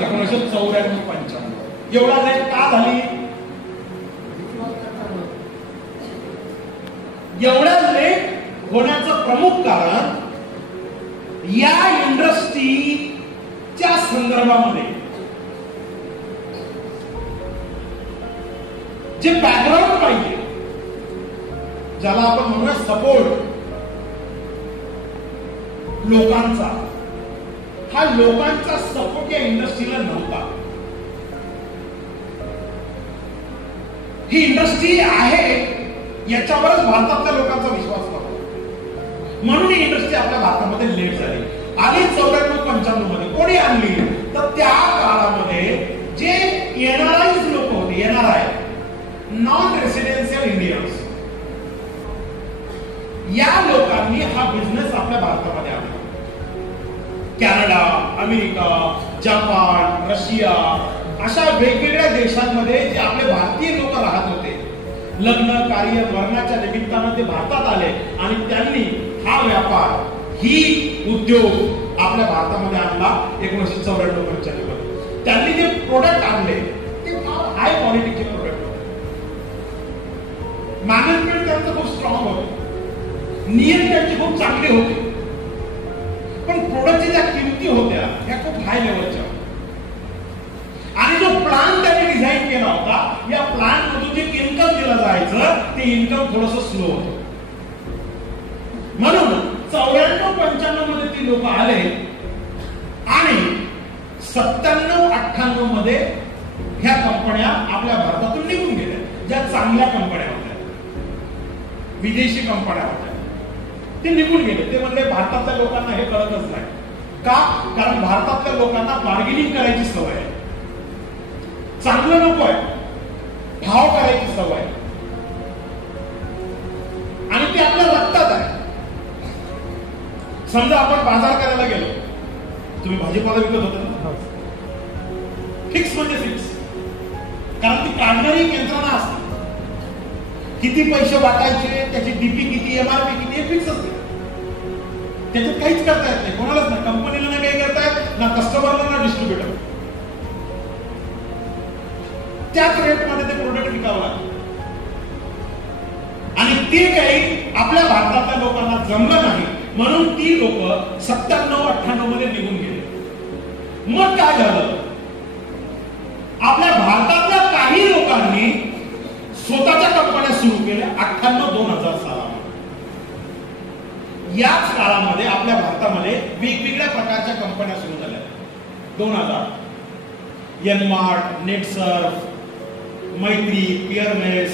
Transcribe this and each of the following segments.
1994-95 एवढा लेट का झाली? एवढ्या लेट होण्याचं प्रमुख कारण या इंडस्ट्रीच्या संदर्भामध्ये जे बॅकग्राऊंड पाहिजे, ज्याला आपण म्हणूया सपोर्ट लोकांचा, हा लोकांचा सपोर्ट या इंडस्ट्रीला नव्हता. ही इंडस्ट्री आहे याच्यावरच भारतातल्या लोकांचा विश्वास होता. म्हणून ही इंडस्ट्री आपल्या भारतामध्ये लेट झाली. आणि 94-95 मध्ये कोणी आणली? तर त्या काळामध्ये जे एनआरआय लोक होते, एनआरआय नॉन रेसिडेन्शियल इंडियन्स, या लोकांनी हा बिझनेस आपल्या भारतामध्ये आणला. कॅनडा, अमेरिका, जपान, रशिया अशा वेगवेगळ्या देशांमध्ये जे आपले भारतीय लोक राहत होते, लग्न कार्य वर्णाच्या निमित्तानं ते भारतात आले आणि त्यांनी हा व्यापार, ही उद्योग आपल्या भारतामध्ये आणला 1994-95 मध्ये. त्यांनी जे प्रोडक्ट आणले ते फार हाय क्वालिटीचे प्रोडक्ट होते. मॅनेजमेंट त्यांचं खूप स्ट्रॉंग होतं, नियम त्यांचे खूप चांगले होते, पण प्रोडक्टच्या ज्या किमती होत्या त्या खूप हाय लेवलच्या. आणि जो प्लॅन त्यांनी डिझाईन केला होता, या प्लॅन मधून जे इन्कम दिलं जायचं ते इन्कम थोडंसं स्लो होतं. म्हणून 94-95 मध्ये ती लोक आले आणि 97-98 मध्ये ह्या कंपन्या आपल्या भारतातून निघून गेल्या. ज्या चांगल्या कंपन्या होत्या, विदेशी कंपन्या होत्या, ते निघून गेले. ते म्हणले भारतातल्या लोकांना हे कळतच नाही. का? कारण भारतातल्या लोकांना बार्गेनिंग करायची सवय आहे, चांगलं नको आहे, भाव करायची सवय, आणि ते आपल्या रक्तात आहे. समजा आपण बाजार करायला गेलो, तुम्ही भाजीपाला विकत होता ना, फिक्स म्हणजे फिक्स, कारण ती काढणारी यंत्रणा असते. किती पैसे वाटायचे, त्याची डीपी किती, एमआरपी किती, हे फिक्स असते. त्याच्यात काहीच करता येत नाही कोणालाच, नाही कंपनीला नाही काही करता येत, ना कस्टमरला ना डिस्ट्रीब्युटर. त्याच रेटमध्ये ते प्रोडक्ट विकावं लागतं. आणि ते काही आपल्या भारतातल्या लोकांना जमलं नाही, म्हणून ती लोक 97-98 मध्ये निघून गेले. मग काय झालं? आपल्या भारतातल्या काही लोकांनी स्वतःच्या कंपन्या सुरू केल्या 98-2000 सालामध्ये. याच काळामध्ये आपल्या भारतामध्ये वेगवेगळ्या प्रकारच्या कंपन्या सुरू झाल्या. 2000 एनमार्ट, नेटसर्फ, मैत्री, पिअरनेस,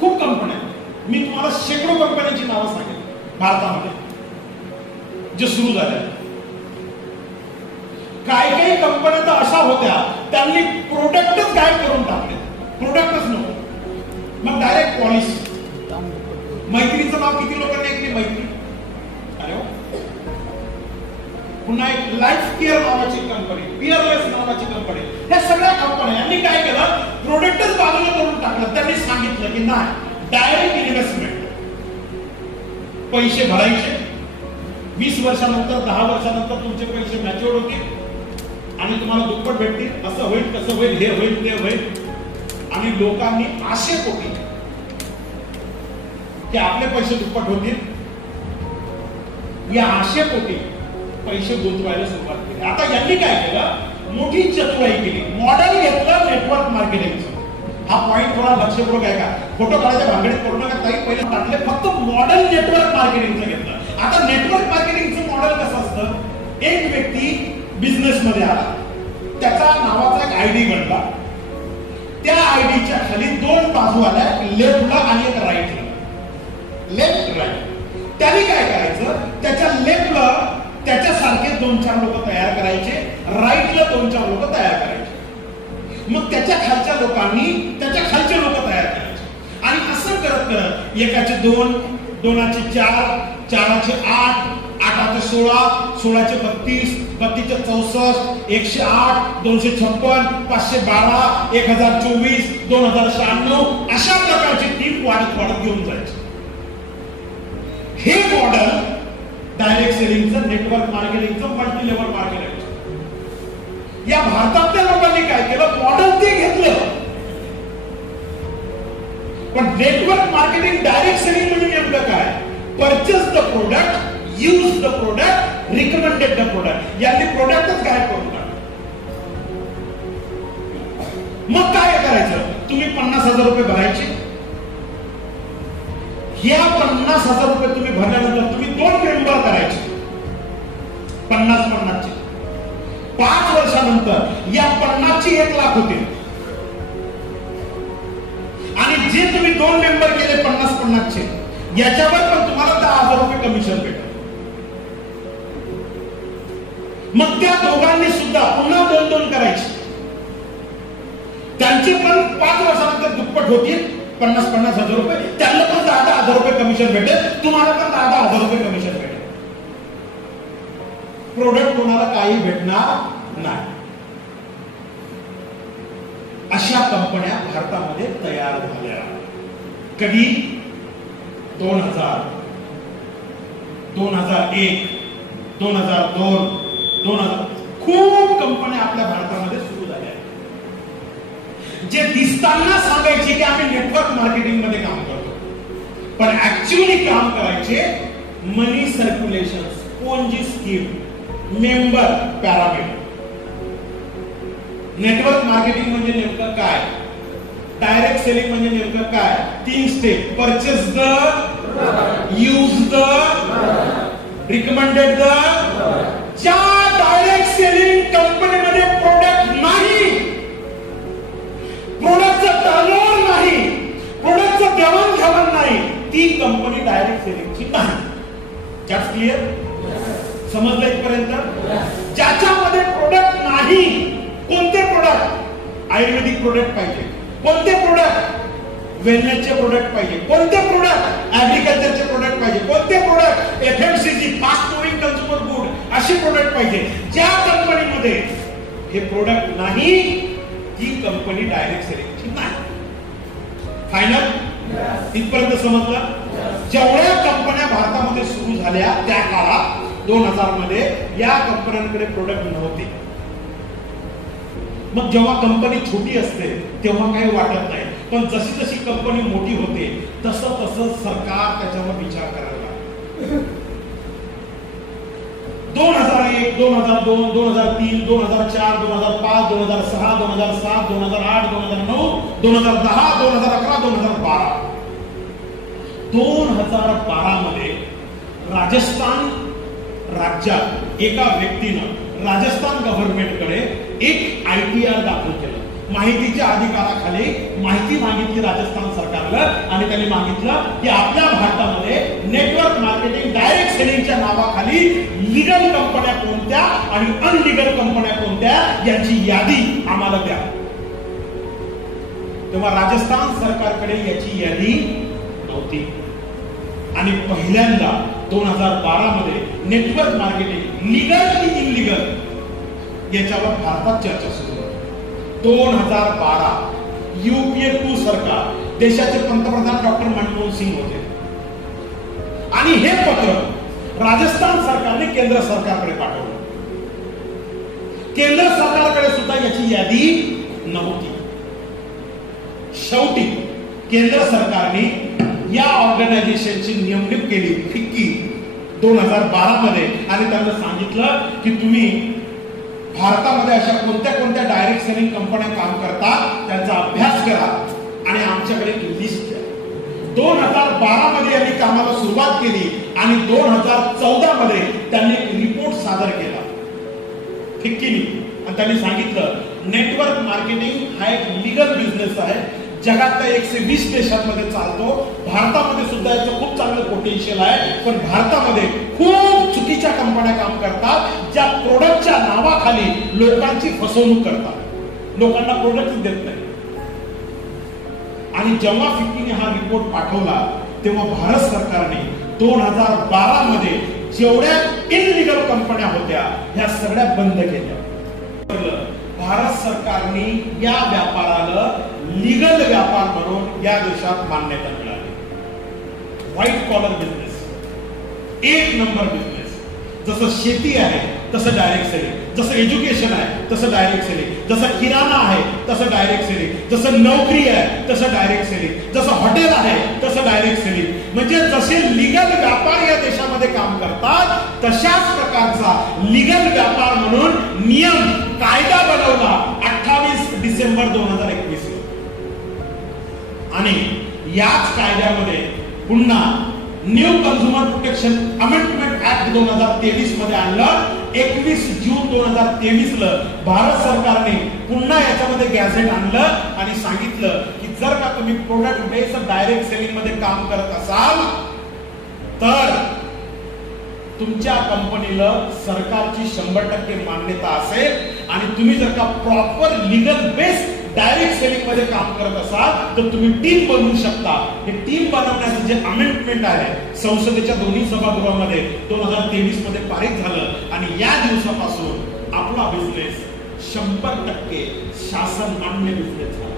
खूप कंपन्या. मी तुम्हाला शेकडो कंपन्यांची नावं सांगेन भारतामध्ये जे सुरू झाल्या. काही काही कंपन्या तर अशा होत्या, त्यांनी प्रोडक्टच गायब करून टाकले, प्रोडक्टच नको, मग डायरेक्ट पॉलिसी. मैत्रीचं नाव किती लोकांनी ऐकली? मैत्री. अरे पुन्हा एक लाईफ केअर नावाची कंपनी, पिअरलेस नावाची कंपनी, या सगळ्या कंपन्यांनी काय केलं? प्रोडक्टच बाजूला करून टाकलं. त्यांनी सांगितलं की नाही, डायरेक्ट इन्व्हेस्टमेंट, पैसे भरायचे, 20 वर्षानंतर 10 वर्षानंतर तुमचे पैसे मॅच्युअर होतील आणि तुम्हाला दुप्पट भेटतील. असं होईल, कसं होईल, हे होईल, ते होईल. आणि लोकांनी आशेपोटी की आपले पैसे दुप्पट होतील, या आशेपोटी पैसे गुंतवायला सुरुवात केली. आता यांनी काय केलं? मोठी चतुराई केली. मॉडेल घेतलं नेटवर्क मार्केटिंगचं. हा पॉइंट थोडा लक्षपूर्वक आहे का? फोटो काढायच्या भानगडीत पडू नका ताई. पहिले टाकले फक्त मॉडेल नेटवर्क मार्केटिंगचं घेतलं. आता नेटवर्क मार्केटिंगचं मॉडेल कसं असतं? एक व्यक्ती बिझनेस मध्ये आला, त्याचा नावाचा एक आयडी बनला, त्या आयडीच्या खाली 2 बाजू आल्या, लेफ्टला आणि एक राईटला. Left right. त्यांनी काय करायचं? त्याच्या लेफ्टला त्याच्यासारखे 2-4 लोक तयार करायचे, राईटला 2-4 लोक तयार करायचे. मग त्याच्या खालच्या लोकांनी त्याच्या खालचे लोक तयार करायचे. आणि असं करत करत एकाचे 2, 2चे 4, 4चे 8, 8चे 16, 16चे 32, 32चे 64, 108, 256, 512, 1024, 2096 अशा प्रकारची टीम वाढत वाढत घेऊन जायची. हे मॉडेल डायरेक्ट सेलिंगचं, नेटवर्क मार्केटिंगचं, मल्टी लेवल मार्केटिंगचं. या भारतातल्या लोकांनी काय केलं, मॉडेल ते घेतलं. पण नेटवर्क मार्केटिंग डायरेक्ट सेलिंग म्हणजे नेमकं काय, purchase the product, use the product, recommended the product. यांनी प्रोडक्टच गायब करून टाकलं. मग काय करायचं, तुम्ही 50,000 रुपये भरायचे. या 50,000 रुपये तुम्ही भरल्यानंतर तुम्ही 2 मेंबर करायचे, 50-50 चे. 5 वर्षानंतर या 50 ची 1 लाख होते. आणि जे तुम्ही 2 मेंबर केले 50-50 चे, याच्यावर पण तुम्हाला 10,000 रुपये कमिशन भेटेल. मग त्या दोघांनी सुद्धा पुन्हा 2-2 करायचे. त्यांचे पण 5 वर्षानंतर दुप्पट होतील, 50,000 रुपये. त्यांना पण 10,000 रुपये कमिशन भेटेल, तुम्हाला पण 10,000 रुपये कमिशन भेटेल. प्रोडक्ट कोणाला काही भेटणार नाही. अशा कंपन्या भारतामध्ये तयार झाल्या. कधी 2000, 2001, 2002, 2000 खूप कंपन्या आपल्या भारतामध्ये सुरू झाल्या. जे दिसताना सांगायचे की आम्ही नेटवर्क मार्केटिंग मध्ये काम करतो, पण ऍक्च्युअली काम करायचे money circulation, Ponzi scheme, member pyramid. Network marketing म्हणजे नेमकं काय, डायरेक्ट सेलिंग म्हणजे नेमकं काय, 3 step, purchase the, use the, recommended the. ज्या डायरेक्ट सेलिंग कंपनीमध्ये प्रोडक्ट नाही, प्रोडक्टचं टर्नओव्हर नाही, प्रोडक्टचं देवाणघेवाण नाही, ती कंपनी डायरेक्ट सेलिंगची नाही. दॅट्स क्लिअर, समजलं इथपर्यंत. ज्याच्यामध्ये प्रोडक्ट नाही, कोणते प्रोडक्ट, आयुर्वेदिक प्रोडक्ट पाहिजे, कोणते प्रोडक्ट, वेलनेसचे प्रोडक्ट पाहिजे, कोणते प्रोडक्ट, ऍग्रीकल्चरचे प्रोडक्ट पाहिजे, कोणते product, FMCG, fast moving consumer good, अशी प्रोडक्ट पाहिजे. ज्या कंपनीमध्ये हे प्रोडक्ट नाही, ती कंपनी डायरेक्ट सेलिंगची नाही. फायनल, इथपर्यंत समजलं. जेवढ्या कंपन्या भारतामध्ये सुरू झाल्या त्या काळात 2000 मध्ये या कंपन्यांकडे प्रोडक्ट नव्हते. मग जेव्हा कंपनी छोटी असते तेव्हा काही वाटत नाही, पण जशी जशी कंपनी मोठी होते तसं तसं सरकार त्याच्यावर विचार करायला लागतं. 2001, 2002, 2003, 2004, 2005, 2006, 2007, 2008, 2009, 2010, 2011, 2012. 2012 मध्ये राजस्थान राज्यात एका व्यक्तीनं राजस्थान गव्हर्नमेंटकडे एक ITR दाखल केलं. माहितीच्या अधिकाराखाली माहिती मागितली राजस्थान सरकारला, आणि त्यांनी मागितलं की आपल्या भारतामध्ये नेटवर्क मार्केटिंग डायरेक्ट सेलिंगच्या नावाखाली लीगल कंपन्या कोणत्या आणि अनलीगल कंपन्या कोणत्या याची यादी आम्हाला द्या. तेव्हा राजस्थान सरकारकडे याची यादी नव्हती, आणि पहिल्यांदा 2012 मध्ये नेटवर्क मार्केटिंग लीगल की इनलीगल याच्यावर भारतात चर्चा सुरू झाली. 2012 UPA 2 सरकार, देशाचे पंतप्रधान डॉक्टर मनमोहन सिंग होते, आणि हे पत्र राजस्थान सरकारने केंद्र सरकारकडे पाठवलं. केंद्र सरकारकडे सुद्धा याची यादी नव्हती. शेवटी केंद्र सरकारने या ऑर्गनायझेशनची नेमणूक केली, फिक्की, 2012 मध्ये, आणि त्यांना सांगितलं की तुम्ही भारतामध्ये अशा कोणत्या कोणत्या डायरेक्ट सेलिंग कंपन्या काम करतात त्यांचा अभ्यास करा आणि आमच्याकडे एक लिस्ट द्या. 2012 मध्ये यांनी कामाला सुरुवात केली, आणि 2014 मध्ये त्यांनी एक रिपोर्ट सादर केला फिक्कीनी, आणि त्यांनी सांगितलं नेटवर्क मार्केटिंग हा एक लीगल बिझनेस आहे, जगातल्या 120 देशांमध्ये चालतो, भारतामध्ये सुद्धा याचं खूप चांगलं पोटेन्शियल आहे, पण भारतामध्ये खूप चुकीच्या कंपन्या काम करतात, ज्या प्रोडक्टच्या नावाखाली लोकांची फसवणूक करतात, लोकांना प्रोडक्ट देत नाही. आणि जेव्हा फिक्कीने हा रिपोर्ट पाठवला तेव्हा भारत सरकारने 2012 मध्ये जेवढ्या इनलीगल कंपन्या होत्या ह्या सगळ्या बंद केल्या. भारत सरकारने या व्यापाराला लीगल व्यापार म्हणून या देशात मान्यता मिळाली. White collar business, 1 number business. जसं शेती आहे तसं डायरेक्ट सेलिंग. जसं एज्युकेशन आहे तसं डायरेक्ट सेलिंग, जसं किराणा आहे तसं डायरेक्ट सेलिंग, जसं नोकरी आहे तसं डायरेक्ट सेलिंग, जसं हॉटेल आहे तसं डायरेक्ट सेलिंग. म्हणजे जसे लिगल व्यापार या देशामध्ये काम करतात तशाच प्रकारचा लिगल व्यापार म्हणून नियम कायदा बनवला 28 डिसेंबर 2021 आणि याच कायद्यामध्ये पुन्हा new consumer protection amendment act 2023 मध्ये आणलं. 21 जून 2023 ला भारत सरकारने पुन्हा याच्यामध्ये गॅझेट आणलं आणि सांगितलं की जर का तुम्ही प्रोडक्ट बेस्ड डायरेक्ट सेलिंग मध्ये काम करत असाल तर तुमच्या कंपनीला सरकारची 100% मान्यता असेल आणि तुम्ही जर का proper legal based direct selling मध्ये काम करत असाल तर तुम्ही टीम बनवू शकता. हे टीम बनवण्याचं जे अमेंडमेंट आहे संसदेच्या दोन्ही सभागृहामध्ये 2023 मध्ये पारित झालं आणि या दिवसापासून आपला बिझनेस 100% शासन मान्य बिझनेस झाला.